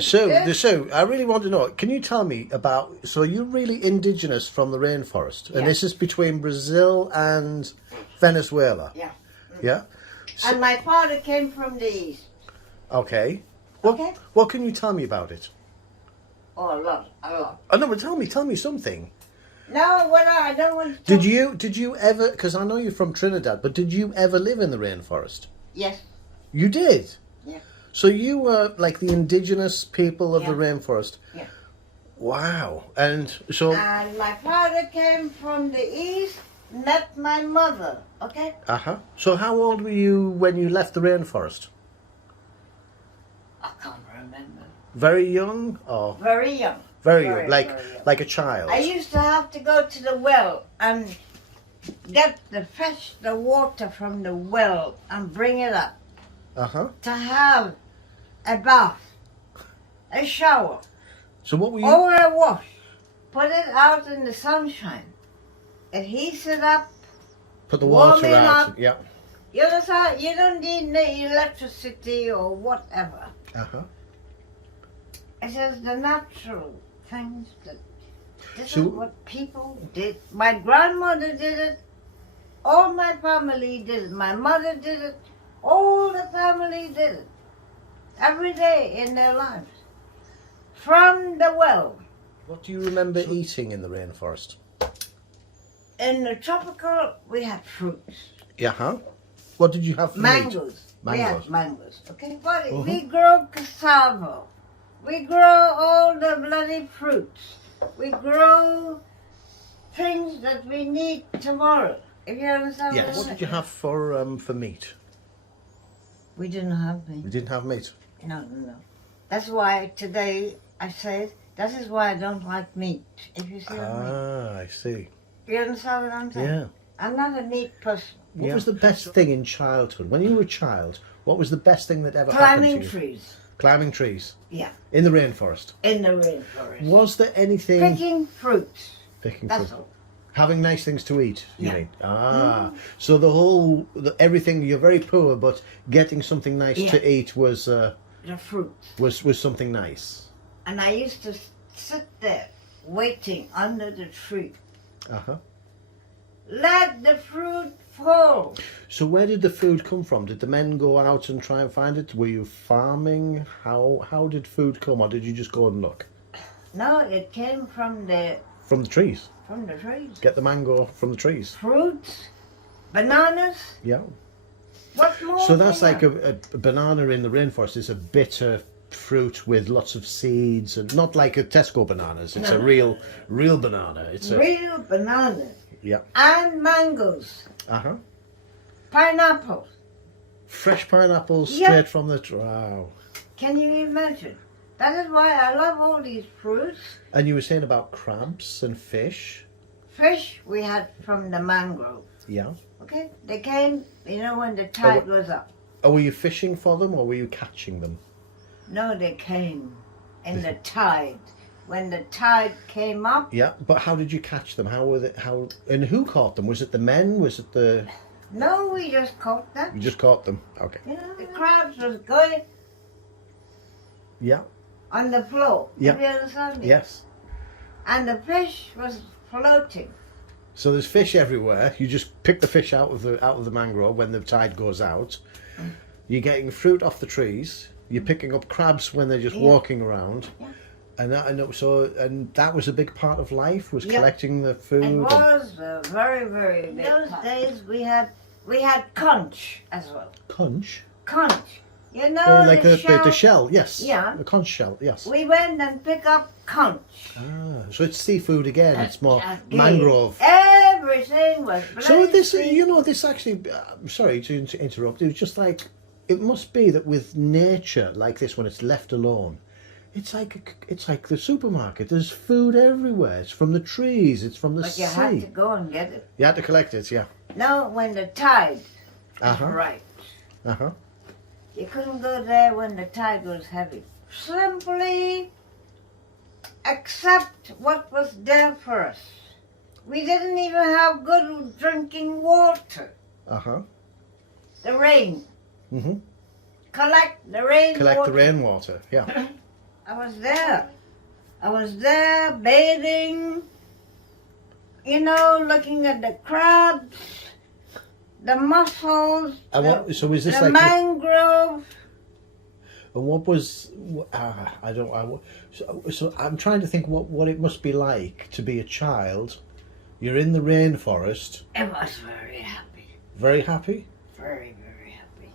Sue, I really want to know, can you tell me about, so you're really indigenous from the rainforest, and this is between Brazil and Venezuela? Yeah. Yeah? So, And my father came from the east. okay. Okay. What can you tell me about it? Oh, a lot, a lot. Oh, no, but tell me something. No, well, I don't want to. Did you ever, because I know you're from Trinidad, but did you ever live in the rainforest? Yes. You did? Yeah. So you were like the indigenous people of the Yeah. rainforest? Yeah. Wow. And so... And my father came from the east, met my mother, okay? Uh-huh. So how old were you when you left the rainforest? I can't remember. Very young or Very young. very young, very young. like a child? I used to have to go to the well and get fetch the water from the well and bring it up Uh-huh. to have a bath, a shower, So what were you... or a wash. Put it out in the sunshine. It heats it up. Put the warm water it out. up. Yeah. You understand? You don't need the electricity or whatever. Uh-huh. It is the natural things that this So- is what people did. My grandmother did it. All my family did it. My mother did it. All the family did it. Every day in their lives. From the well. What do you remember eating in the rainforest? In the tropical, we had fruits. Yeah, huh? What did you have for meat? Mangoes. We Mangoes. had mangoes. Okay? But Mhm. we grow cassava. We grow all the bloody fruits. We grow things that we need tomorrow. If you understand Yes. what What I'm did you saying. have for meat? We didn't have You meat. didn't have meat? No, no, no. That's why today I said, that is why I don't like meat. If you see what I mean. Ah, I see. You understand what I'm saying? Yeah. I'm not a meat person. What was the best thing in childhood? When you were a child, what was the best thing that ever happened Climbing to you? trees. Climbing trees. Yeah. In the rainforest. In the rainforest. Was there anything... Picking fruits. Picking That's fruit. all. Having nice things to eat, you Yeah. mean? Ah. So the whole... everything, you're very poor, but getting something nice Yeah. to eat was The fruit. was something nice. And I used to sit there waiting under the tree. Uh-huh. Let the fruit fall. So where did the food come from? Did the men go out and try and find it? Were you farming? How did food come, or did you just go and look? No, it came from the From the trees. trees. Get the mango from the trees. Fruits, bananas. Yeah. What more? So that's can like you a banana in the rainforest is a bitter fruit with lots of seeds, and not like a Tesco bananas. It's a real banana. It's a real bananas yeah. and mangoes, Uh-huh. pineapples. Fresh pineapples Yeah. straight from the wow. Can you imagine? That is why I love all these fruits. And you were saying about crabs and fish. Fish we had from the mangrove. Yeah. Okay, they came. You know when the tide was up. Oh, were you fishing for them or were you catching them? No, they came in the tide. When the tide came up, Yeah, but how did you catch them? How were they, and who caught them? Was it the men? Was it the... no, we just caught them. You just caught them? Okay. You know, the crabs was going Yeah. on the floor. Yeah. Have you understand me? Yes. And the fish was floating. So there's fish everywhere. You just pick the fish out of the mangrove when the tide goes out. You're getting fruit off the trees. You're picking up crabs when they're just walking around. Yeah. And that was a big part of life, was Yeah. collecting the food. It was very, very big. In those days we had conch as well. Conch? Conch. You know Like the the shell? shell, yes. Yeah. The conch shell, yes. We went and picked up conch. Ah, so it's seafood again. It's more Again. mangrove. Everything was So bloody this, seafood. this actually, I'm sorry to interrupt. It was just like, it must be that with nature like this, when it's left alone, it's like the supermarket. There's food everywhere. It's from the trees. It's from the But sea. you had to go and get it. You had to collect it, yeah. No, when the tide was Uh-huh. right. Uh-huh. You couldn't go there when the tide was heavy. Simply accept what was there for us. We didn't even have good drinking water. Uh-huh. The rain. Mm-hmm. Collect the rain Collect water. the rainwater, yeah. I was there. I was there bathing, looking at the crabs, the mussels, so is this the like mangrove. and what was so I'm trying to think what it must be like to be a child. You're in the rainforest. It was very happy. Very happy? Very, very happy.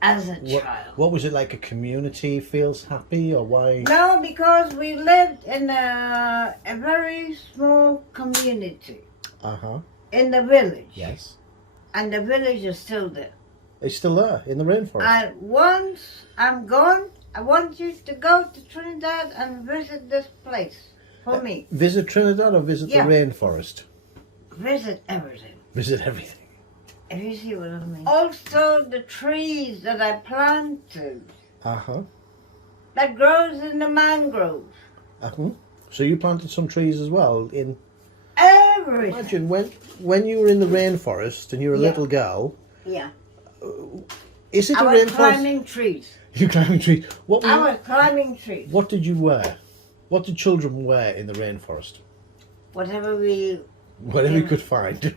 As a child. What was it like? A community feels happy, or why? No, because we lived in a very small community. Uh-huh. In the village. Yes. And the village is still there. It's still there in the rainforest. And once I'm gone, I want you to go to Trinidad and visit this place for me. Visit Trinidad or visit the rainforest? Visit everything. Visit everything. If you see what I mean. Also the trees that I planted. Uh-huh. That grows in the mangrove. Uh-huh. So you planted some trees as well in... Everything. Imagine when you were in the rainforest and you were a little girl. Yeah. Is it I a was rainforest? climbing trees. You climbing trees. I was climbing trees. What did you wear? What did children wear in the rainforest? Whatever we could find.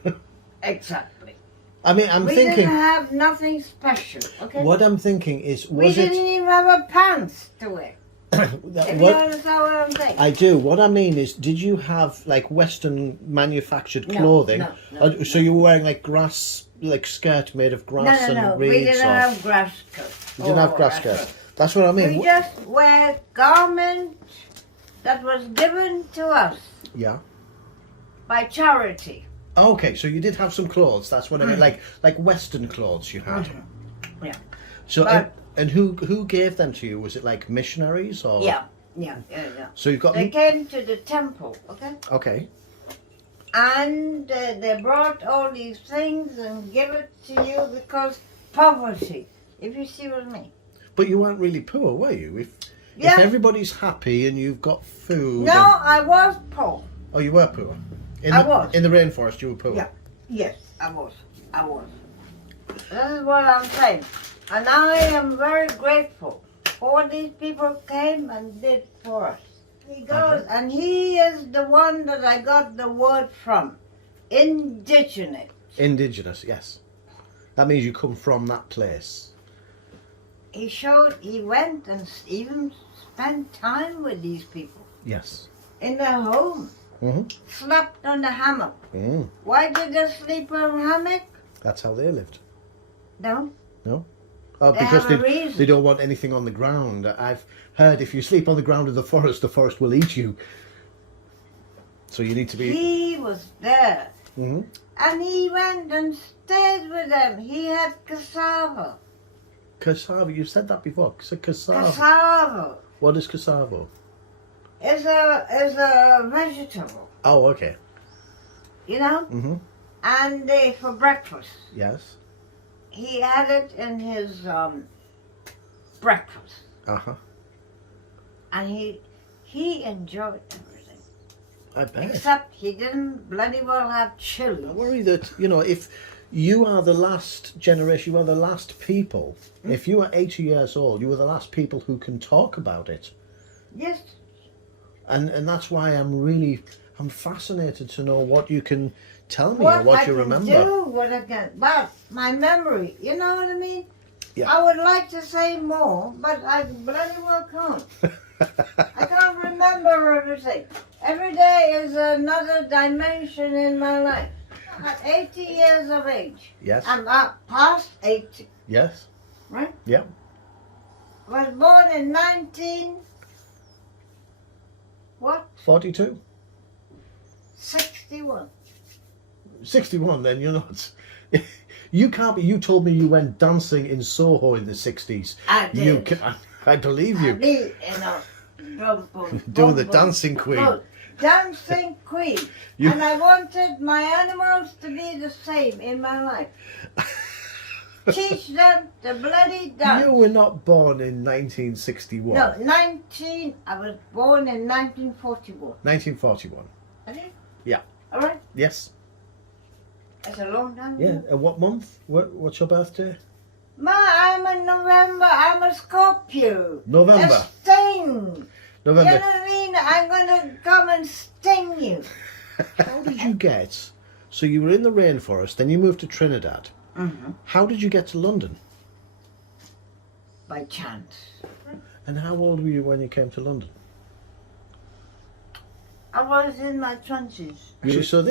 Exactly. I mean, I'm we thinking... didn't have nothing special, okay? What I'm thinking is... we didn't even have a pants to wear. If you understand what I'm saying. I do. What I mean is, did you have like Western manufactured clothing? No, so you were wearing like grass, like skirt made of grass and reeds? We didn't have grass skirts. You didn't have grass skirts. That's what I mean. We just wear garments that was given to us. Yeah. By charity. Okay, so you did have some clothes. That's what I mean. Like Western clothes you had. Yeah. So and who gave them to you? Was it like missionaries or? Yeah. So you've got. They came to the temple. Okay. Okay. And they brought all these things and give it to you because poverty. If you see what I mean. But you weren't really poor, were you? If everybody's happy and you've got food. No, I was poor. Oh, you were poor. I was. In the rainforest, you were poor. Yeah. Yes, I was. This is what I'm saying. And I am very grateful for what these people came and did for us. He goes, and he is the one that I got the word from. Indigenous. Indigenous, yes. That means you come from that place. He went and even spent time with these people. Yes. In their home. Mm-hmm. Slept on the hammock. Mm. Why did they sleep on the hammock? That's how they lived. No. No? Oh, because they don't want anything on the ground. I've heard if you sleep on the ground of the forest will eat you. So you need to be... He was there. Mm-hmm. And he went and stayed with them. He had cassava. Cassava, you said that before. Cassava. Cassava. What is cassava? Is a vegetable. Oh, okay. You know? Mm-hmm. And for breakfast. Yes. He had it in his breakfast. Uh-huh. And he enjoyed everything. I bet. Except he didn't bloody well have chili. I worry that, if you are the last generation, you are the last people. Mm. If you are 80 years old, you are the last people who can talk about it. Yes. And that's why I'm fascinated to know what you can tell me or what you remember. What I can, but my memory, you know what I mean? Yeah. I would like to say more, but I bloody well can't. I can't remember everything. Every day is another dimension in my life. I'm at 80 years of age. Yes. I'm past 80. Yes. Right? Yeah. Was born in 42? 61. 61, then you're not. You can't be. You told me you went dancing in Soho in the 60s. I did. I believe you. I did, Doing the dancing queen. Dancing queen. And I wanted my animals to be the same in my life. Teach them to bloody dance. You were not born in 1961. No, I was born in 1941. 1941. I did? Yeah. All right? Yes. That's a long time Yeah. ago. And what month? What's your birthday? I'm in November. I'm a Scorpio. November. A stain You know November. what I mean? I'm going to come and sting you. How did you get? So you were in the rainforest, then you moved to Trinidad. Mm-hmm. How did you get to London? By chance. And how old were you when you came to London? I was in my 20s. So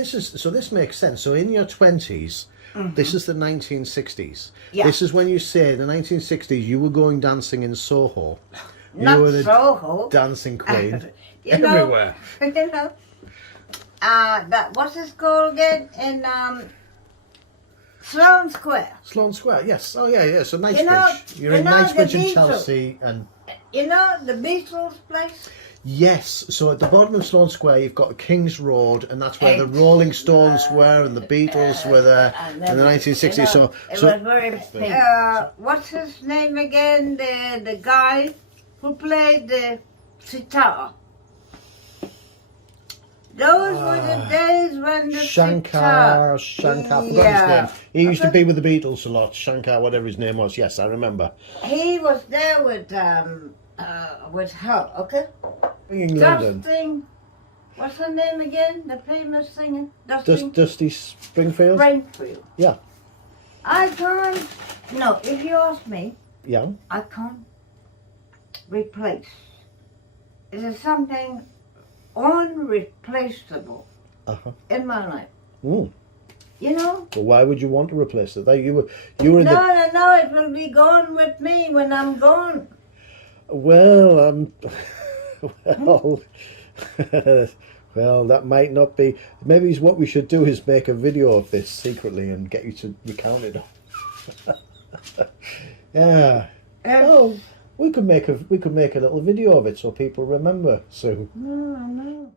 this makes sense. So in your 20s, this is the 1960s. Yeah. This is when you say the 1960s you were going dancing in Soho. Not you were the Soho. dancing queen. You know, everywhere. You know, that what's it called again? In Sloane Square. Sloane Square, yes. Oh yeah. So Knightsbridge. You know- You're you in know Knightsbridge the and Beatles. Chelsea and You know the Beatles place? yes, so at the bottom of Sloane Square you've got King's Road, and that's where the Rolling Stones were and the Beatles were there in the 1960s. You know, it so was very famous. What's his name again? The guy who played the sitar. Those were the days when the Shankar, sitar. I forgot Yeah. his name. He used to be with the Beatles a lot. Shankar, whatever his name was. Yes, I remember. He was there with her, okay? In London. Dustin, what's her name again? The famous singer? Dustin Dusty Springfield? Rainfield. Yeah. I can't, no, if you ask me, Yeah. I can't replace. It is something unreplaceable Uh-huh. in my life. Mm. You know? Well, why would you want to replace it? You were in No, it will be gone with me when I'm gone. well, well, well, that might not be. Maybe what we should do is make a video of this secretly and get you to recount it. Yeah. Oh, we could make a little video of it so people remember. So. No.